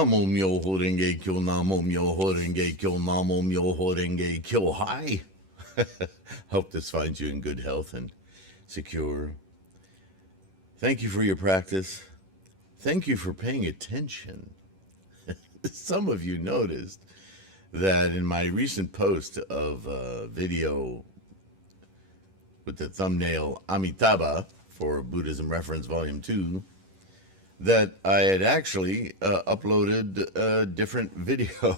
Namo Myoho Renge Kyo, Namo Myoho Renge Kyo, Namo Myoho Renge Kyo. Hi. Hope this finds you in good health and secure. Thank you for your practice. Thank you for paying attention. Some of you noticed that in my recent post of a video with the thumbnail Amitabha for Buddhism Reference Volume 2, that I had actually uploaded a different video.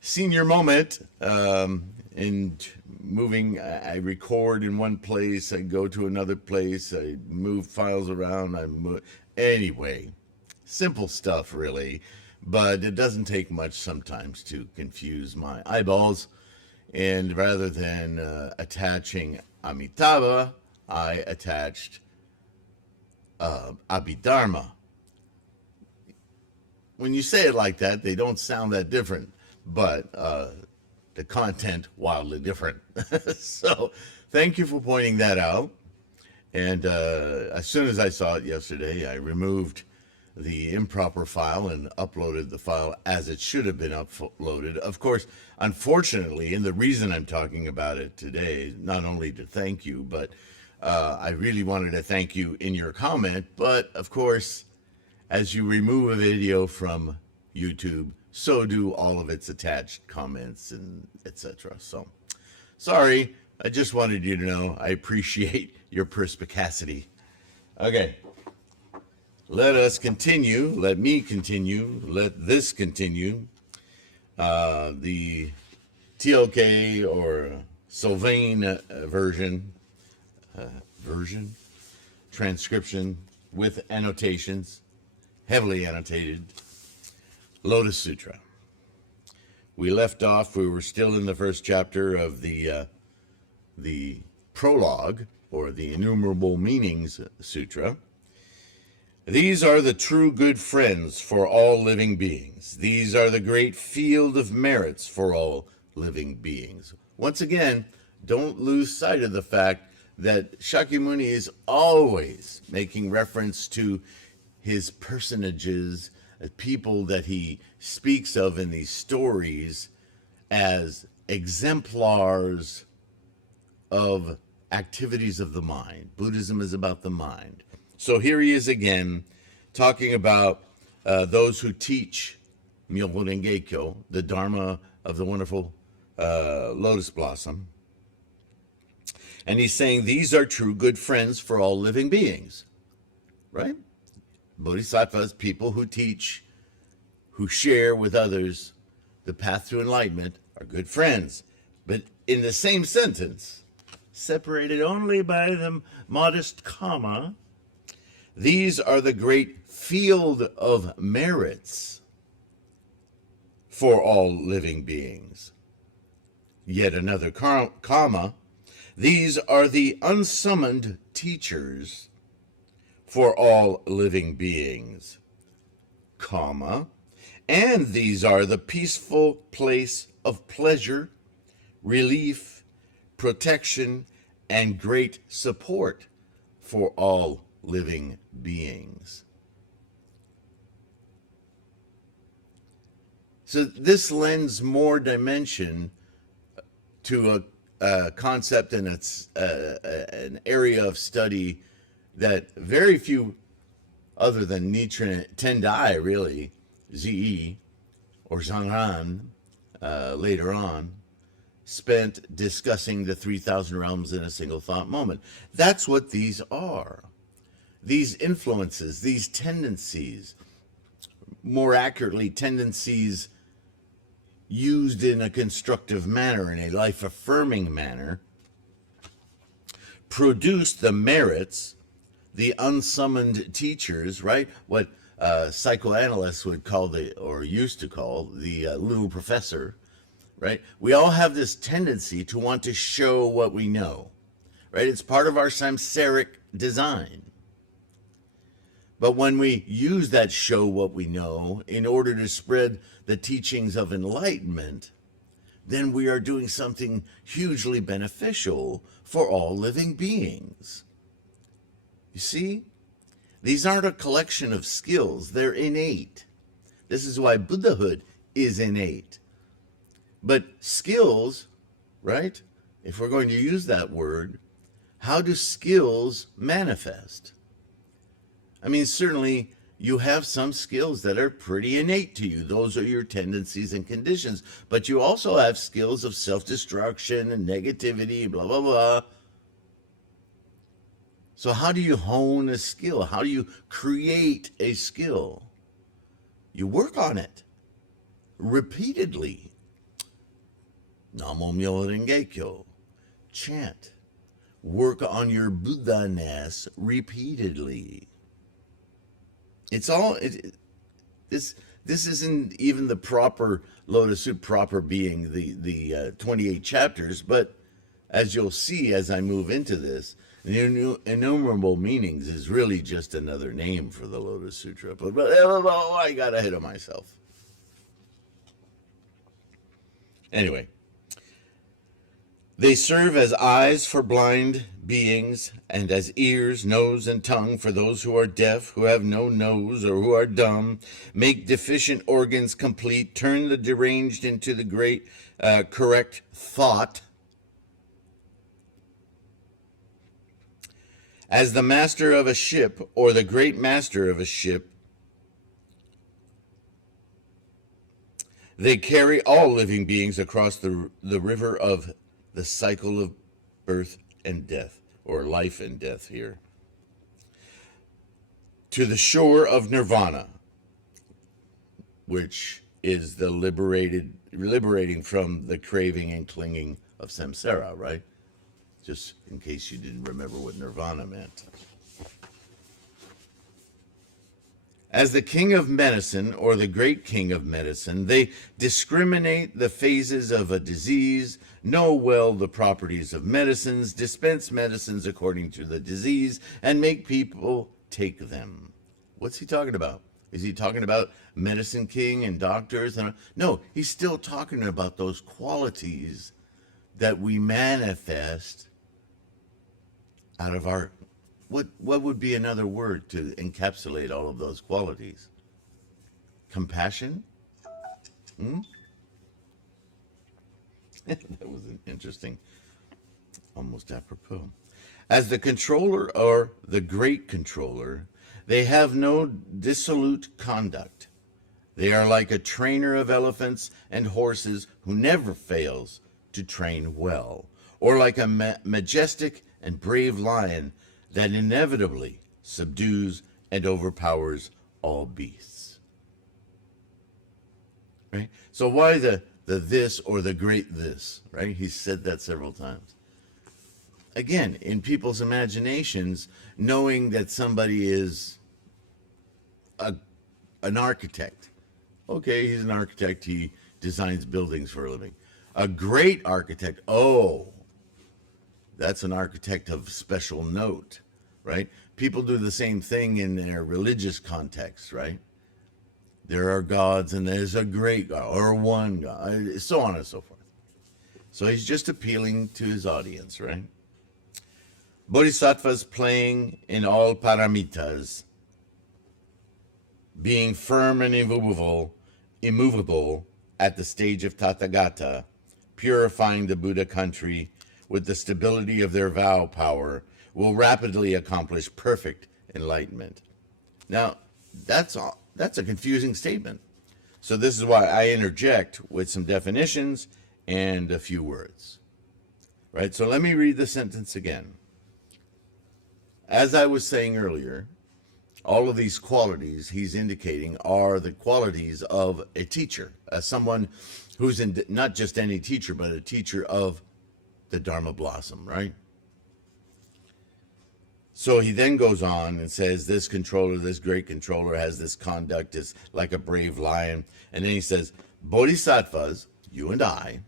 Senior moment in moving. I record in one place, I go to another place, I move files around, anyway, simple stuff really, but it doesn't take much sometimes to confuse my eyeballs. And rather than attaching Amitabha, I attached Abhidharma. When you say it like that, they don't sound that different, but the content wildly different. So thank you for pointing that out. And as soon as I saw it yesterday, I removed the improper file and uploaded the file as it should have been uploaded. Of course, unfortunately, and the reason I'm talking about it today, not only to thank you, but I really wanted to thank you in your comment, but of course, as you remove a video from YouTube, so do all of its attached comments and etc. So, sorry, I just wanted you to know I appreciate your perspicacity. Okay, let us continue, let me continue, let this continue. The TLK or Sylvain transcription with annotations, heavily annotated, Lotus Sutra. We left off, we were still in the first chapter of the prologue, or the Innumerable Meanings Sutra. These are the true good friends for all living beings. These are the great field of merits for all living beings. Once again, don't lose sight of the fact that Shakyamuni is always making reference to his personages, people that he speaks of in these stories as exemplars of activities of the mind. Buddhism is about the mind. So here he is again, talking about those who teach Myoho Renge Kyo, the Dharma of the wonderful lotus blossom. And he's saying these are true good friends for all living beings, right? Bodhisattvas, people who teach, who share with others the path to enlightenment, are good friends. But in the same sentence, separated only by the modest comma, these are the great field of merits for all living beings. Yet another comma, these are the unsummoned teachers for all living beings, comma, and these are the peaceful place of pleasure, relief, protection, and great support for all living beings. So this lends more dimension to a concept, and it's an area of study that very few other than Nichiren Tendai, really, Zi or Zhangran later on, spent discussing the 3,000 realms in a single thought moment. That's what these are. These influences, these tendencies, more accurately, tendencies used in a constructive manner, in a life-affirming manner, produce the merits, the unsummoned teachers, right? What psychoanalysts would call or used to call the little professor, right? We all have this tendency to want to show what we know, right? It's part of our samsaric design. But when we use that show what we know in order to spread the teachings of enlightenment, then we are doing something hugely beneficial for all living beings. You see, these aren't a collection of skills, they're innate. This is why Buddhahood is innate. But skills, right? If we're going to use that word, how do skills manifest? I mean, certainly you have some skills that are pretty innate to you. Those are your tendencies and conditions. But you also have skills of self-destruction and negativity, blah, blah, blah. So how do you hone a skill? How do you create a skill? You work on it repeatedly. Namo Myoho Renge Kyo. Chant. Work on your Buddha-ness repeatedly. It's all, this isn't even the proper Lotus Sutra, proper being the 28 chapters, but as you'll see as I move into this, the Innumerable Meanings is really just another name for the Lotus Sutra. But I got ahead of myself. Anyway, they serve as eyes for blind beings, and as ears, nose, and tongue for those who are deaf, who have no nose, or who are dumb, make deficient organs complete, turn the deranged into the great correct thought. As the master of a ship, or the great master of a ship, they carry all living beings across the river of the cycle of birth and death, or life and death here, to the shore of nirvana, which is the liberating from the craving and clinging of samsara, right? Just in case you didn't remember what nirvana meant. As the king of medicine, or the great king of medicine, they discriminate the phases of a disease, know well the properties of medicines, dispense medicines according to the disease, and make people take them. What's he talking about? Is he talking about medicine king and doctors? No, he's still talking about those qualities that we manifest out of our, what would be another word to encapsulate all of those qualities? Compassion? That was an interesting, almost apropos. As the controller, or the great controller, they have no dissolute conduct. They are like a trainer of elephants and horses who never fails to train well, or like a majestic and brave lion that inevitably subdues and overpowers all beasts. Right? So why the this or the great this, right? He's said that several times. Again, in people's imaginations, knowing that somebody is an architect. Okay, he's an architect, he designs buildings for a living. A great architect, oh, that's an architect of special note, right? People do the same thing in their religious context, right? There are gods and there's a great God, or one God, so on and so forth. So he's just appealing to his audience, right? Bodhisattvas playing in all paramitas, being firm and immovable at the stage of Tathagata, purifying the Buddha country with the stability of their vow power, will rapidly accomplish perfect enlightenment. Now, that's a confusing statement. So this is why I interject with some definitions and a few words. Right? So let me read the sentence again. As I was saying earlier, all of these qualities he's indicating are the qualities of a teacher, as someone who's not just any teacher, but a teacher of the Dharma blossom, right? So he then goes on and says, this controller, this great controller, has this conduct, is like a brave lion. And then he says, bodhisattvas, you and I,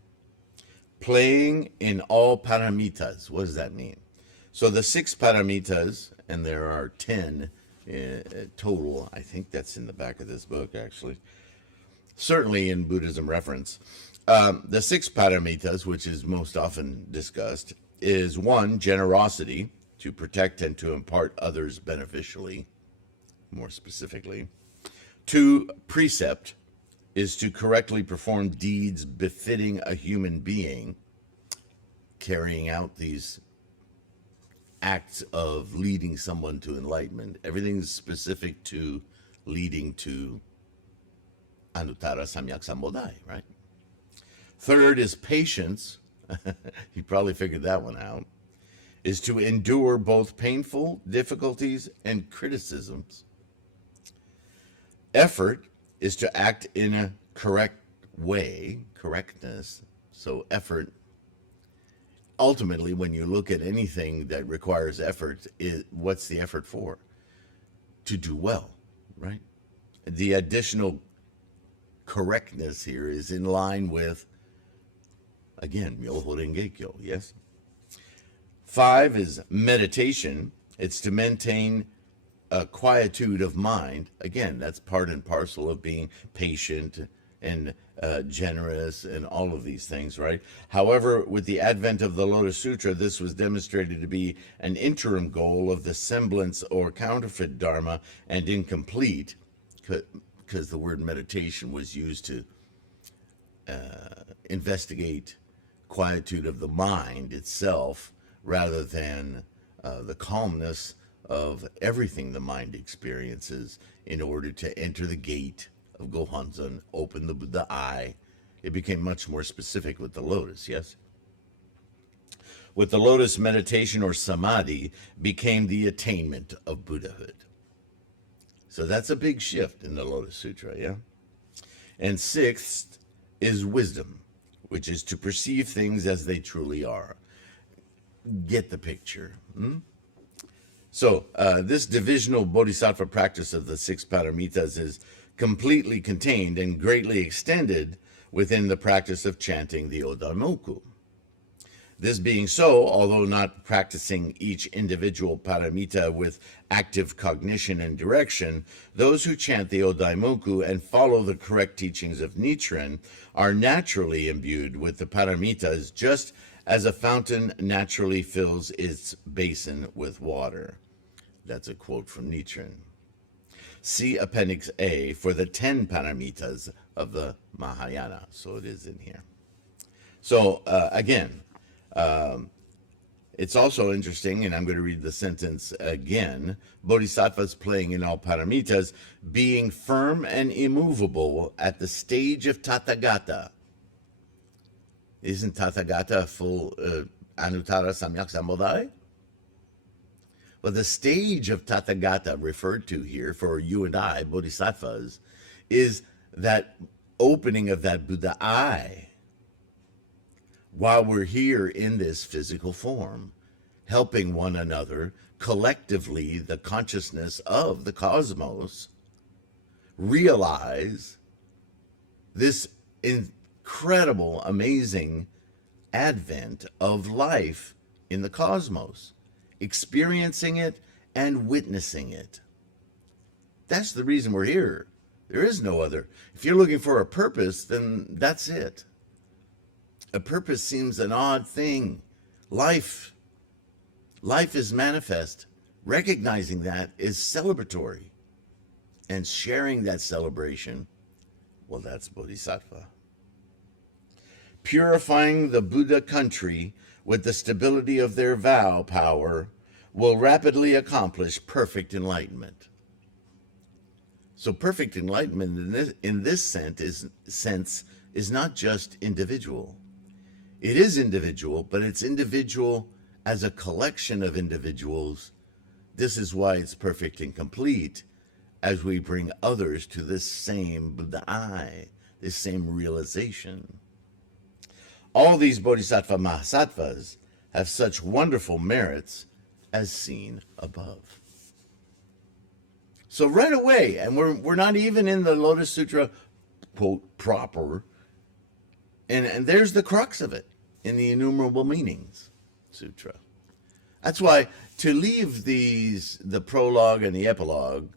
playing in all paramitas. What does that mean? So the 6 paramitas, and there are 10 total, I think that's in the back of this book, actually. Certainly in Buddhism reference. The 6 paramitas, which is most often discussed, is 1, generosity, to protect and to impart others beneficially, more specifically. 2, precept is to correctly perform deeds befitting a human being, carrying out these acts of leading someone to enlightenment. Everything's specific to leading to Anuttara Samyak Sambodhai, right? 3rd is patience. You probably figured that one out. Is to endure both painful difficulties and criticisms. Effort is to act in a correct way, correctness. So effort, ultimately, when you look at anything that requires effort, what's the effort for? To do well, right? The additional correctness here is in line with, again, Myoho Rengekyo, yes? 5 is meditation. It's to maintain a quietude of mind. Again, that's part and parcel of being patient and generous and all of these things, right? However, with the advent of the Lotus Sutra, this was demonstrated to be an interim goal of the semblance or counterfeit Dharma and incomplete, because the word meditation was used to investigate quietude of the mind itself rather than the calmness of everything the mind experiences in order to enter the gate of Gohonzon, open the Buddha eye. It became much more specific with the lotus, yes? With the lotus, meditation or samadhi became the attainment of Buddhahood. So that's a big shift in the Lotus Sutra, yeah? And 6th is wisdom, which is to perceive things as they truly are. Get the picture. So this divisional bodhisattva practice of the 6 paramitas is completely contained and greatly extended within the practice of chanting the Odaimoku. This being so, although not practicing each individual paramita with active cognition and direction, those who chant the Odaimoku and follow the correct teachings of Nichiren are naturally imbued with the paramitas, just as a fountain naturally fills its basin with water. That's a quote from Nichiren. See Appendix A for the 10 paramitas of the Mahayana. So it is in here. So again, it's also interesting, and I'm going to read the sentence again. Bodhisattvas playing in all paramitas, being firm and immovable at the stage of Tathagata. Isn't Tathagata a full Anuttara Samyak Sambodhai? Well, the stage of Tathagata referred to here for you and I, bodhisattvas, is that opening of that Buddha eye while we're here in this physical form, helping one another, collectively, the consciousness of the cosmos, realize this incredible, amazing advent of life in the cosmos, experiencing it and witnessing it. That's the reason we're here. There is no other. If you're looking for a purpose, then that's it. A purpose seems an odd thing. Life is manifest. Recognizing that is celebratory. And sharing that celebration, well, that's bodhisattva. Purifying the Buddha country with the stability of their vow power will rapidly accomplish perfect enlightenment. So perfect enlightenment in this sense is not just individual. It is individual, but it's individual as a collection of individuals. This is why it's perfect and complete, as we bring others to this same Buddha eye, this same realization. All these bodhisattva mahasattvas have such wonderful merits as seen above. So right away, and we're not even in the Lotus Sutra, quote, proper, and there's the crux of it in the Innumerable Meanings Sutra. That's why to leave the prologue and the epilogue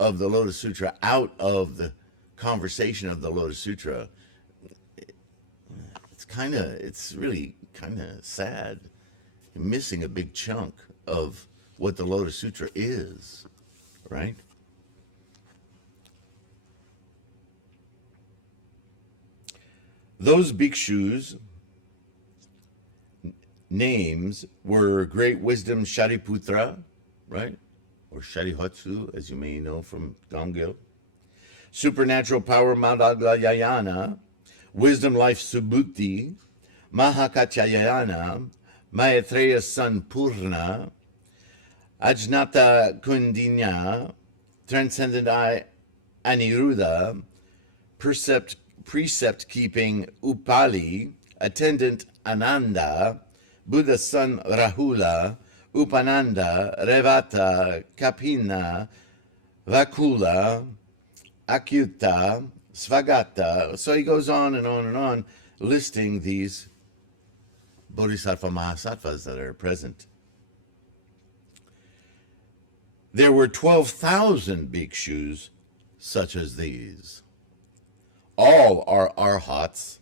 of the Lotus Sutra out of the conversation of the Lotus Sutra, it's really kind of sad. You're missing a big chunk of what the Lotus Sutra is, right? Those bhikshus' names were Great Wisdom Shariputra, right? Or Sharihotsu, as you may know from Gangil. Supernatural Power Madhagayana, Wisdom Life Subhuti, Mahakatyayana, Maitreya Son Purna, Ajnata Kundinya, Transcendent Aniruddha, Precept Keeping Upali, Attendant Ananda, Buddha's son Rahula, Upananda, Revata, Kapina, Vakula, Akyuta, Svagata. So he goes on and on and on, listing these Bodhisattva Mahasattvas that are present. There were 12,000 bhikshus such as these. All are arhats,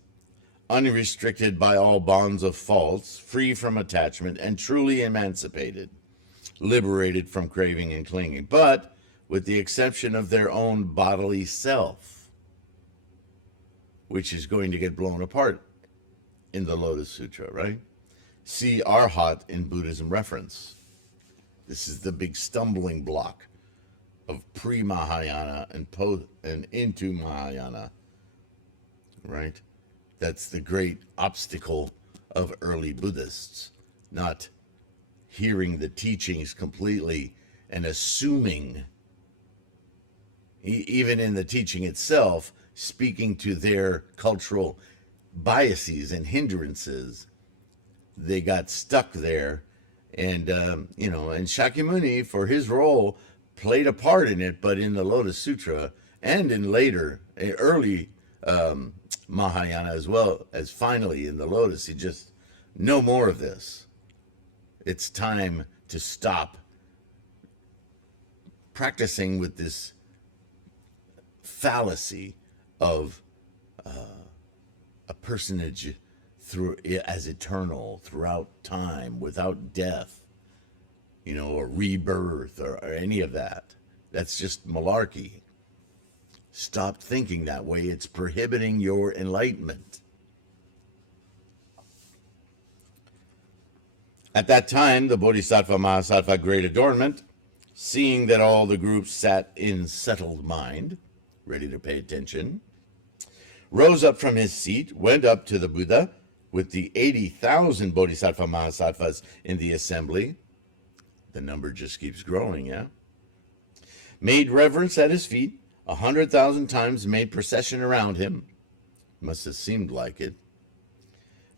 unrestricted by all bonds of faults, free from attachment, and truly emancipated, liberated from craving and clinging, but with the exception of their own bodily self, which is going to get blown apart in the Lotus Sutra, right? See Arhat in Buddhism reference. This is the big stumbling block of pre-Mahayana and into Mahayana, right? That's the great obstacle of early Buddhists, not hearing the teachings completely and assuming, even in the teaching itself, speaking to their cultural biases and hindrances. They got stuck there, and and Shakyamuni, for his role, played a part in it, but in the Lotus Sutra and in later, early Mahayana, as well as finally in the Lotus, he just, no more of this. It's time to stop practicing with this fallacy of a personage as eternal throughout time, without death, or rebirth, or any of that. That's just malarkey. Stop thinking that way. It's prohibiting your enlightenment. At that time, the Bodhisattva Mahasattva Great Adornment, seeing that all the groups sat in settled mind, ready to pay attention, rose up from his seat, went up to the Buddha with the 80,000 Bodhisattva Mahasattvas in the assembly. The number just keeps growing, yeah? Made reverence at his feet, 100,000 times made procession around him. Must have seemed like it.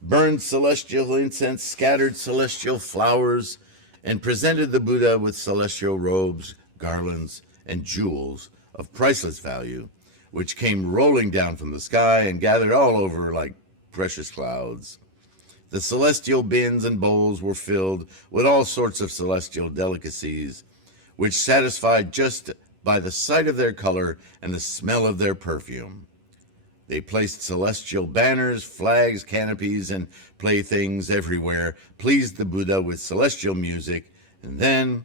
Burned celestial incense, scattered celestial flowers, and presented the Buddha with celestial robes, garlands, and jewels of priceless value, which came rolling down from the sky and gathered all over like precious clouds. The celestial bins and bowls were filled with all sorts of celestial delicacies, which satisfied just by the sight of their color and the smell of their perfume. They placed celestial banners, flags, canopies, and playthings everywhere, pleased the Buddha with celestial music, and then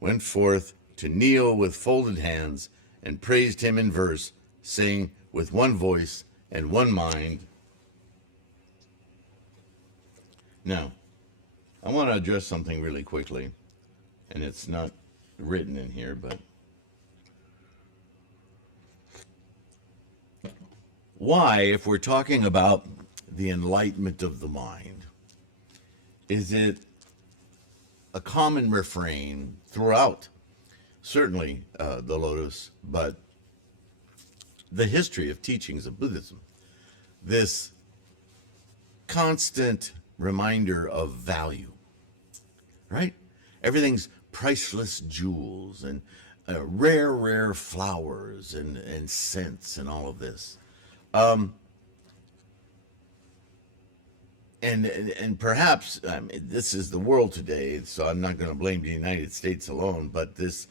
went forth to kneel with folded hands and praised him in verse, saying with one voice and one mind. Now, I want to address something really quickly, and it's not written in here, but why, if we're talking about the enlightenment of the mind, is it a common refrain throughout, certainly the Lotus, but the history of teachings of Buddhism, this constant reminder of value, right? Everything's priceless jewels and rare flowers and scents and all of this. And perhaps this is the world today, so I'm not going to blame the United States alone, but this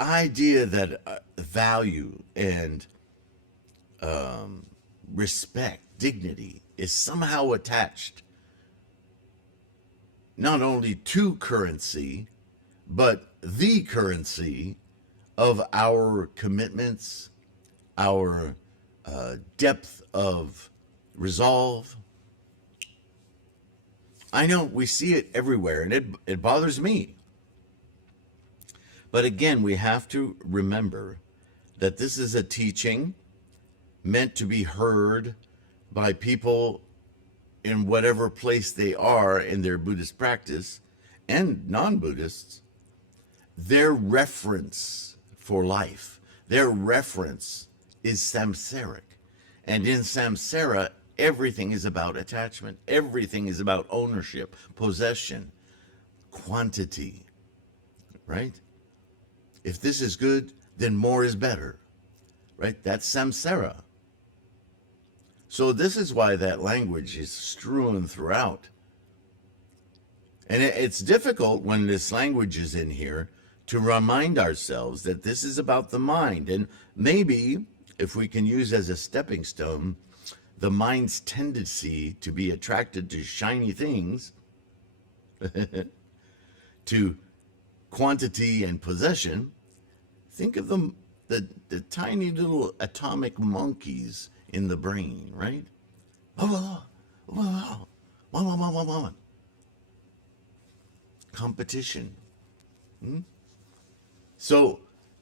idea that value and respect, dignity, is somehow attached not only to currency, but the currency of our commitments, our depth of resolve. I know we see it everywhere, and it bothers me. But again, we have to remember that this is a teaching meant to be heard by people in whatever place they are in their Buddhist practice, and non-Buddhists. Their reference for life, their reference is samsaric. And in samsara, everything is about attachment. Everything is about ownership, possession, quantity, right? If this is good, then more is better, right? That's samsara. So this is why that language is strewn throughout. And it's difficult when this language is in here to remind ourselves that this is about the mind. And maybe if we can use as a stepping stone the mind's tendency to be attracted to shiny things, to quantity and possession, think of them, the tiny little atomic monkeys in the brain, right? Competition. So,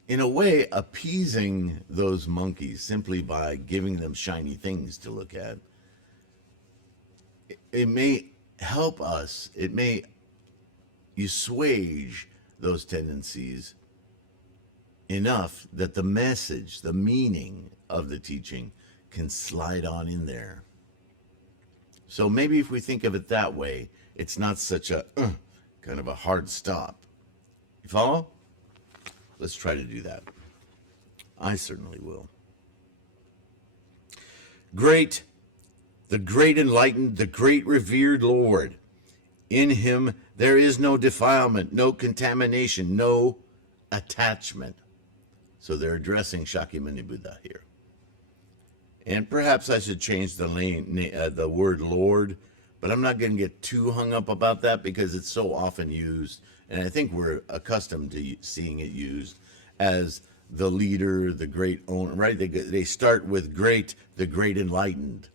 in a way, appeasing those monkeys simply by giving them shiny things to look at, it may help us, it may assuage those tendencies enough that the message, the meaning of the teaching can slide on in there. So maybe if we think of it that way, it's not such a kind of a hard stop. You follow? Let's try to do that. I certainly will. Great, the great enlightened, the great revered Lord. In him there is no defilement, no contamination, no attachment. So they're addressing Shakyamuni Buddha here. And perhaps I should change the word Lord, but I'm not going to get too hung up about that because it's so often used, and I think we're accustomed to seeing it used as the leader, the great owner, right? They start with great, the great enlightened.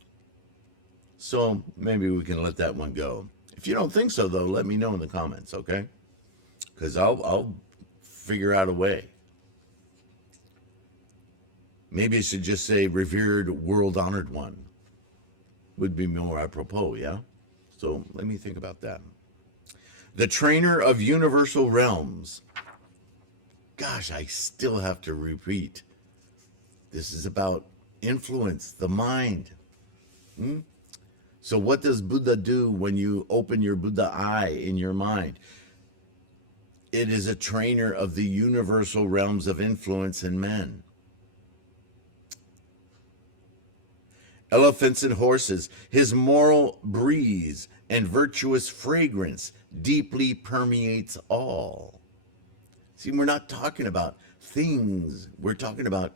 So maybe we can let that one go. If you don't think so, though, let me know in the comments, okay? Because I'll figure out a way. Maybe it should just say revered, world-honored one. Would be more apropos, yeah? So let me think about that. The trainer of universal realms. Gosh, I still have to repeat. This is about influence, the mind. So what does Buddha do when you open your Buddha eye in your mind? It is a trainer of the universal realms of influence in men. Elephants and horses, his moral breeze and virtuous fragrance deeply permeates all. See, we're not talking about things. We're talking about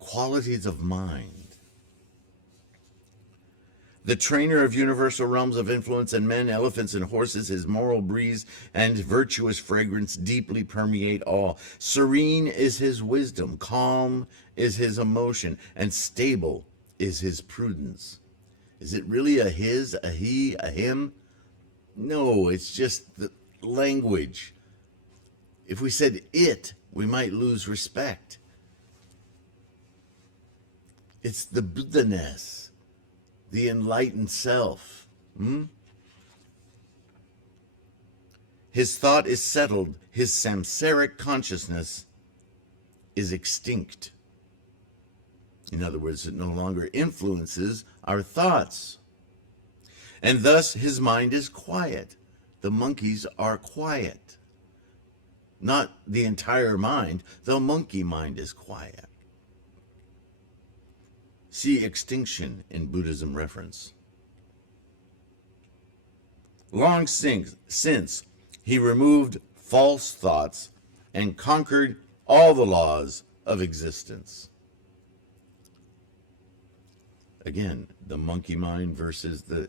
qualities of mind. The trainer of universal realms of influence in men, elephants and horses, his moral breeze and virtuous fragrance deeply permeate all. Serene is his wisdom, calm is his emotion, and stable is his prudence. Is it really a his, a he, a him? No, it's just the language. If we said it, we might lose respect. It's the Buddha-ness, the enlightened self. His thought is settled. His samsaric consciousness is extinct. In other words, it no longer influences our thoughts. And thus his mind is quiet. The monkeys are quiet. Not the entire mind, the monkey mind is quiet. See extinction in Buddhism reference. Long since he removed false thoughts and conquered all the laws of existence. Again, the monkey mind versus the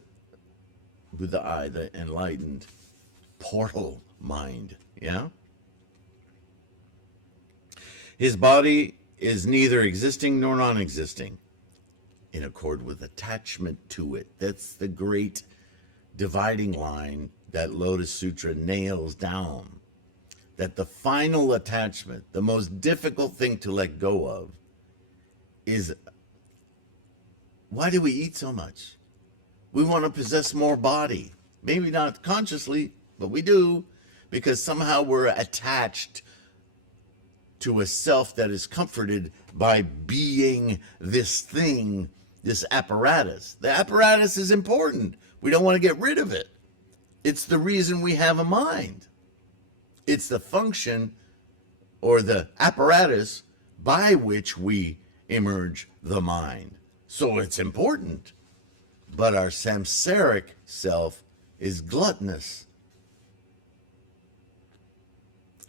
Buddha eye, the enlightened portal mind, yeah? His body is neither existing nor non-existing. in accord with attachment to it. That's the great dividing line that Lotus Sutra nails down. That the final attachment, the most difficult thing to let go of, is why do we eat so much? We want to possess more body. Maybe not consciously, but we do, because somehow we're attached to a self that is comforted by being this thing, this apparatus. The apparatus is important. We don't want to get rid of it. It's the reason we have a mind. It's the function or the apparatus by which we emerge the mind. So it's important. But our samsaric self is gluttonous.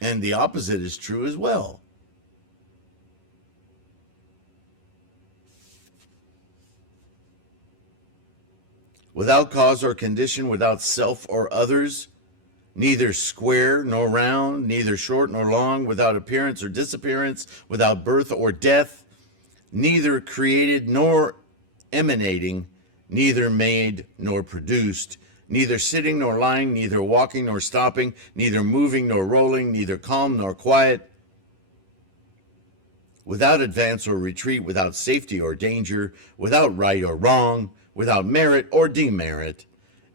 And the opposite is true as well. Without cause or condition, without self or others, neither square nor round, neither short nor long, without appearance or disappearance, without birth or death, neither created nor emanating, neither made nor produced, neither sitting nor lying, neither walking nor stopping, neither moving nor rolling, neither calm nor quiet, without advance or retreat, without safety or danger, without right or wrong, without merit or demerit,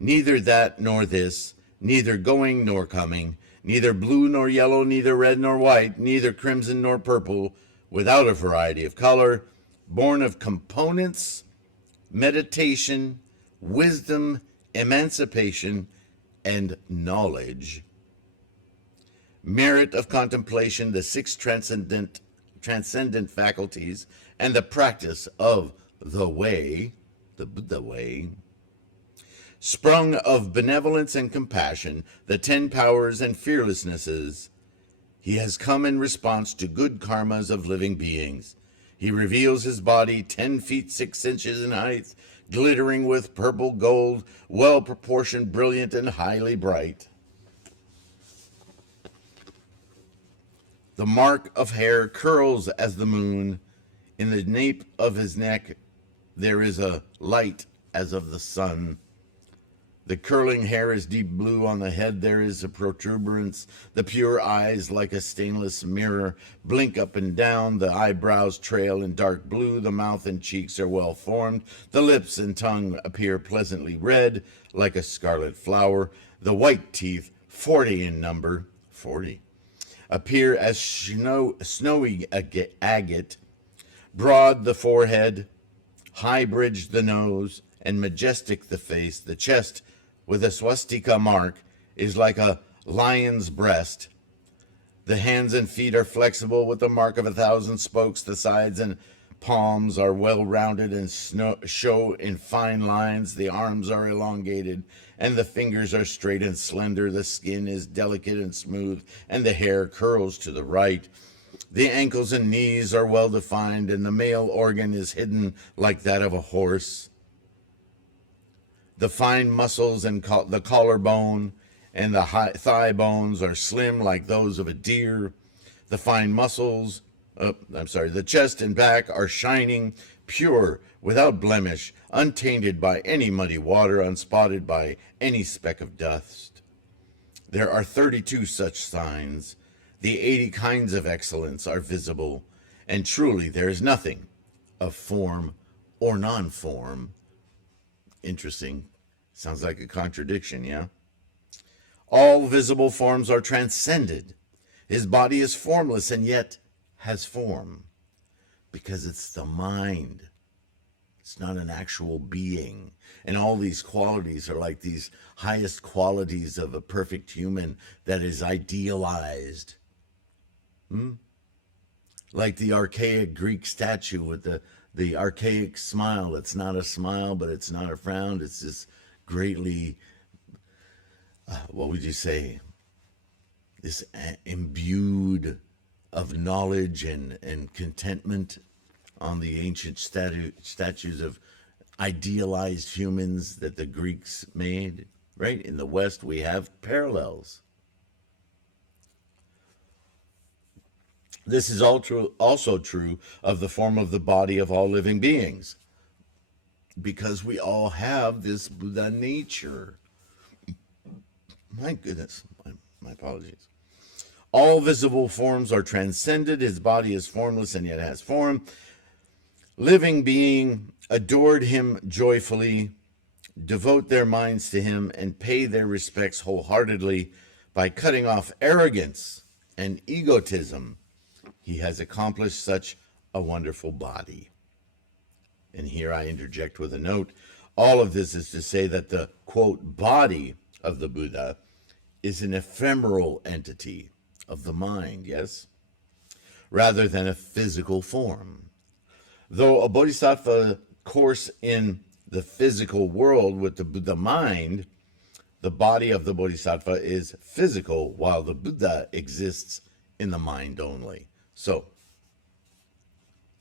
neither that nor this, neither going nor coming, neither blue nor yellow, neither red nor white, neither crimson nor purple, without a variety of color, born of components, meditation, wisdom, emancipation, and knowledge. Merit of contemplation, the six transcendent faculties, and the practice of the way, the Buddha way, sprung of benevolence and compassion, the 10 powers and fearlessnesses. He has come in response to good karmas of living beings. He reveals his body 10 feet 6 inches in height, glittering with purple gold, well-proportioned, brilliant, and highly bright. The mark of hair curls as the moon. In the nape of his neck there is a light as of the sun. The curling hair is deep blue. On the head there is a protuberance. The pure eyes, like a stainless mirror, blink up and down. The eyebrows trail in dark blue. The mouth and cheeks are well formed. The lips and tongue appear pleasantly red, like a scarlet flower. The white teeth, 40 in number, 40, appear as snowy agate. Broad the forehead, high-bridged the nose, and majestic the face. The chest, with a swastika mark, is like a lion's breast. The hands and feet are flexible with the mark of 1,000 spokes. The sides and palms are well-rounded and show in fine lines. The arms are elongated, and the fingers are straight and slender. The skin is delicate and smooth, and the hair curls to the right. The ankles and knees are well defined, and the male organ is hidden like that of a horse. The fine muscles and the collarbone and the thigh bones are slim like those of a deer. The fine muscles, the chest and back are shining, pure, without blemish, untainted by any muddy water, unspotted by any speck of dust. There are 32 such signs. The 80 kinds of excellence are visible, and truly there is nothing of form or non-form. Interesting. Sounds like a contradiction, yeah? All visible forms are transcended. His body is formless and yet has form, because it's the mind. It's not an actual being. And all these qualities are like these highest qualities of a perfect human that is idealized. Like the archaic Greek statue with the archaic smile. It's not a smile, but it's not a frown. It's this greatly, what would you say, this imbued of knowledge and contentment on the ancient statues of idealized humans that the Greeks made, right? In the West, we have parallels. This is also true of the form of the body of all living beings. because we all have this Buddha nature. My goodness, my apologies. All visible forms are transcended. His body is formless and yet has form. Living being adored him joyfully, devote their minds to him, and pay their respects wholeheartedly by cutting off arrogance and egotism. He has accomplished such a wonderful body. And here I interject with a note. All of this is to say that the, quote, body of the Buddha is an ephemeral entity of the mind, yes, rather than a physical form. Though a bodhisattva course in the physical world with the Buddha mind, the body of the bodhisattva is physical, while the Buddha exists in the mind only. So,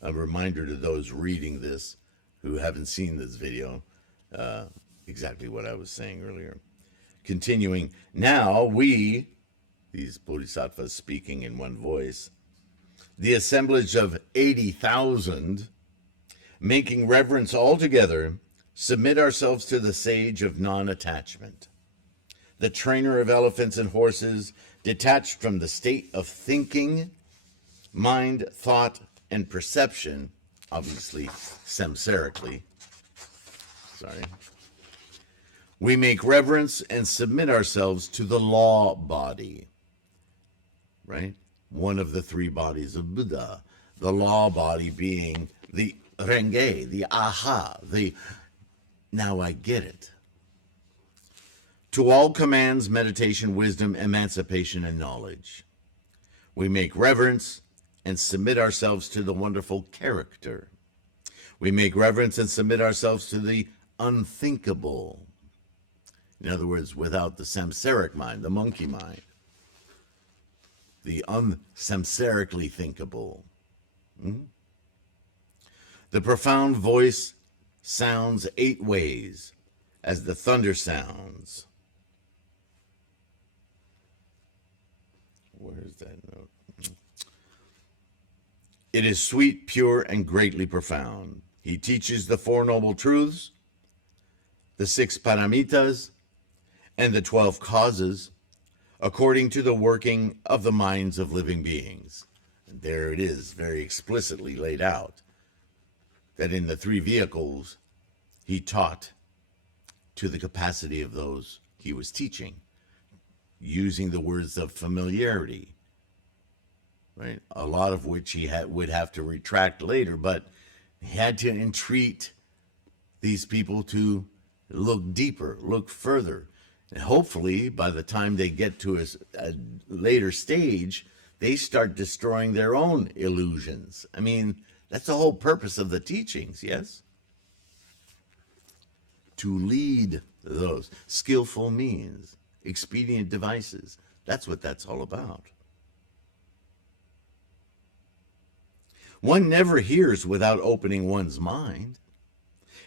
a reminder to those reading this who haven't seen this video, exactly what I was saying earlier. Continuing, now we, these bodhisattvas speaking in one voice, the assemblage of 80,000, making reverence altogether, submit ourselves to the sage of non-attachment, the trainer of elephants and horses, detached from the state of thinking, mind, thought, and perception, obviously samsarically. Sorry. We make reverence and submit ourselves to the law body, right? One of the three bodies of Buddha. The law body being the renge, the aha, the now I get it. To all commands, meditation, wisdom, emancipation, and knowledge. We make reverence and submit ourselves to the wonderful character. We make reverence and submit ourselves to the unthinkable. In other words, without the samsaric mind, the monkey mind. The unsamsarically thinkable. The profound voice sounds 8 ways, as the thunder sounds. Where's that note? It is sweet, pure, and greatly profound. He teaches the 4 Noble Truths, the 6 Paramitas, and the 12 Causes, according to the working of the minds of living beings. And there it is, very explicitly laid out, that in the 3 vehicles, he taught to the capacity of those he was teaching, using the words of familiarity, right? A lot of which he would have to retract later, but he had to entreat these people to look deeper, look further. And hopefully, by the time they get to a later stage, they start destroying their own illusions. I mean, that's the whole purpose of the teachings, yes? To lead those skillful means, expedient devices. That's what that's all about. One never hears without opening one's mind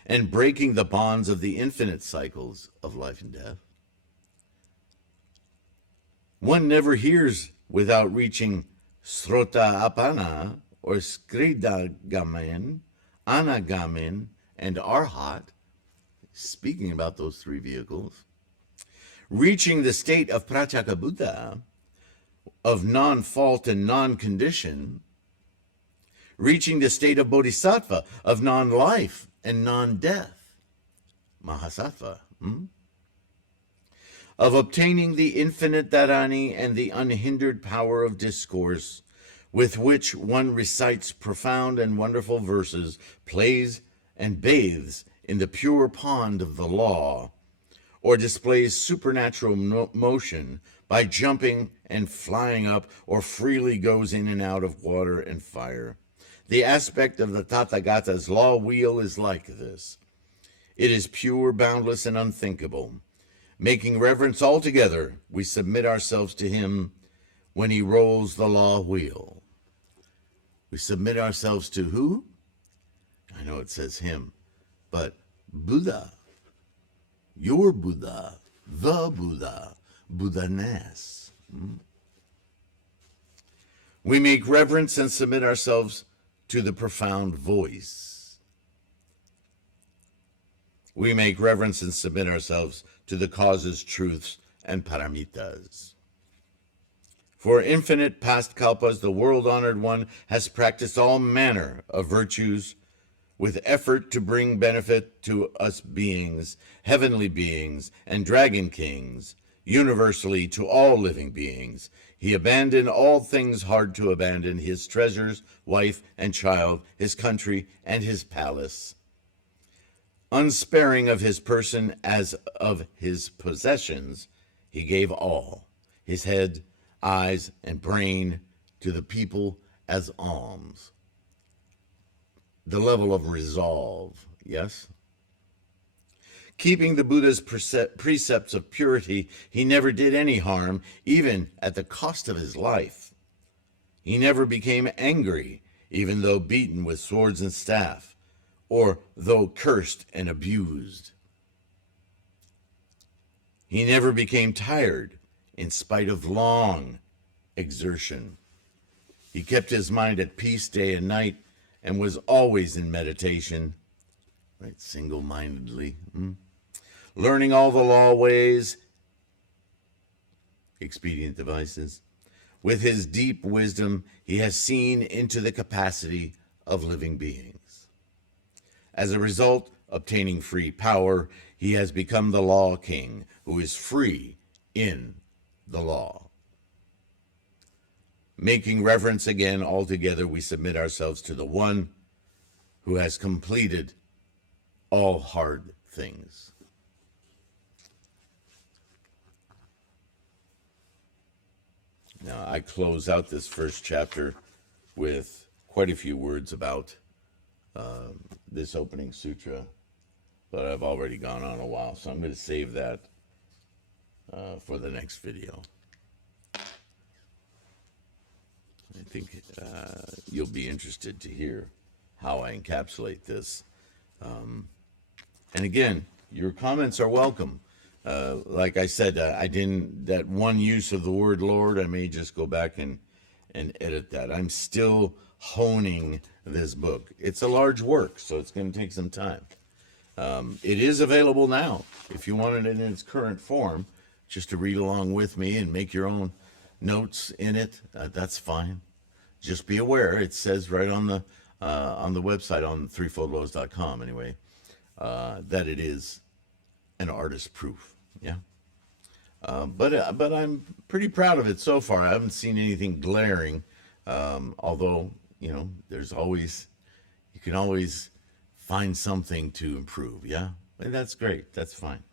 and breaking the bonds of the infinite cycles of life and death. One never hears without reaching Srota Apana, or Skridagamen, Anagamen, and Arhat, speaking about those 3 vehicles, reaching the state of Pratyekabuddha, of non-fault and non-condition, reaching the state of Bodhisattva, of non-life and non-death, Mahasattva, of obtaining the infinite dharani and the unhindered power of discourse, with which one recites profound and wonderful verses, plays and bathes in the pure pond of the law, or displays supernatural motion by jumping and flying up, or freely goes in and out of water and fire. The aspect of the Tathagata's law wheel is like this. It is pure, boundless, and unthinkable. Making reverence altogether, we submit ourselves to him when he rolls the law wheel. We submit ourselves to who? I know it says him, but Buddha, your Buddha, the Buddha, Buddha-ness. We make reverence and submit ourselves to the profound voice. We make reverence and submit ourselves to the causes, truths, and paramitas. For infinite past kalpas, the world-honored one has practiced all manner of virtues with effort to bring benefit to us beings, heavenly beings, and dragon kings, universally to all living beings. He abandoned all things hard to abandon, his treasures, wife and child, his country, and his palace. Unsparing of his person as of his possessions, he gave all, his head, eyes, and brain, to the people as alms. The level of resolve, yes? Keeping the Buddha's precepts of purity, he never did any harm, even at the cost of his life. He never became angry, even though beaten with swords and staff, or though cursed and abused. He never became tired, in spite of long exertion. He kept his mind at peace day and night, and was always in meditation, right, single-mindedly, learning all the law ways, expedient devices. With his deep wisdom, he has seen into the capacity of living beings. As a result, obtaining free power, he has become the law king, who is free in the law. Making reverence again altogether, we submit ourselves to the one who has completed all hard things. Now, I close out this first chapter with quite a few words about this opening sutra, but I've already gone on a while, so I'm going to save that for the next video. I think you'll be interested to hear how I encapsulate this. And again, your comments are welcome. Like I said, I didn't, that one use of the word Lord, I may just go back and edit that. I'm still honing this book. It's a large work, so it's going to take some time. It is available now. If you want it in its current form, just to read along with me and make your own notes in it, that's fine. Just be aware, it says right on the website, on threefoldlotus.com anyway, that it is an artist proof. Yeah. But I'm pretty proud of it so far. I haven't seen anything glaring, although, you know, there's always, you can always find something to improve. Yeah. And that's great. That's fine.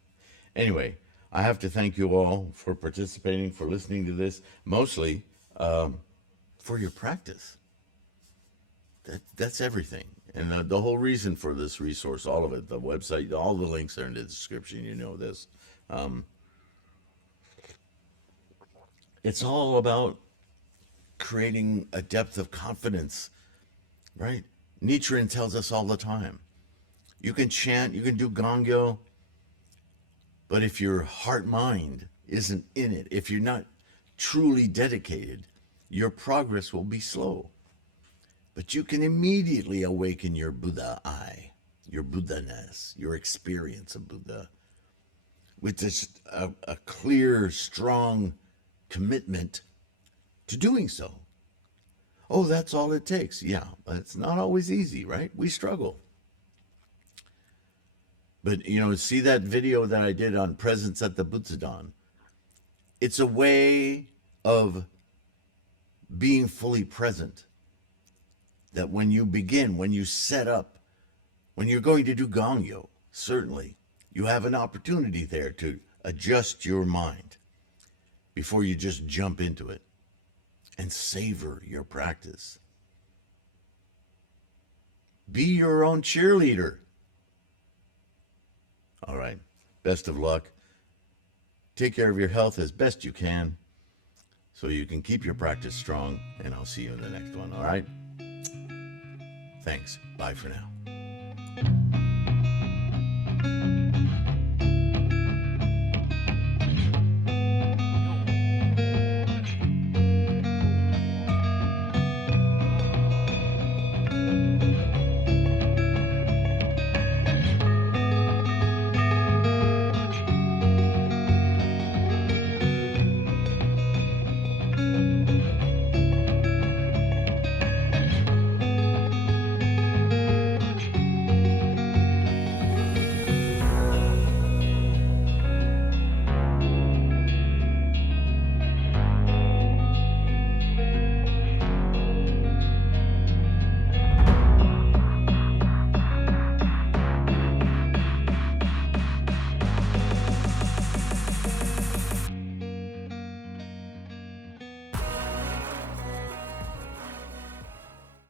Anyway, I have to thank you all for participating, for listening to this, mostly for your practice. That's everything. And the whole reason for this resource, all of it, the website, all the links are in the description, you know this. It's all about creating a depth of confidence, right? Nichiren tells us all the time. You can chant, you can do Gongyo, but if your heart-mind isn't in it, if you're not truly dedicated, your progress will be slow. But you can immediately awaken your Buddha eye, your Buddha-ness, your experience of Buddha, with just a clear, strong commitment to doing so. Oh, that's all it takes. Yeah, but it's not always easy, right? We struggle. But, you know, see that video that I did on presence at the Butsudan? It's a way of being fully present. That when you begin, when you set up, when you're going to do Gongyo, certainly, you have an opportunity there to adjust your mind before you just jump into it and savor your practice. Be your own cheerleader. All right. Best of luck. Take care of your health as best you can so you can keep your practice strong, and I'll see you in the next one. All right? Thanks. Bye for now.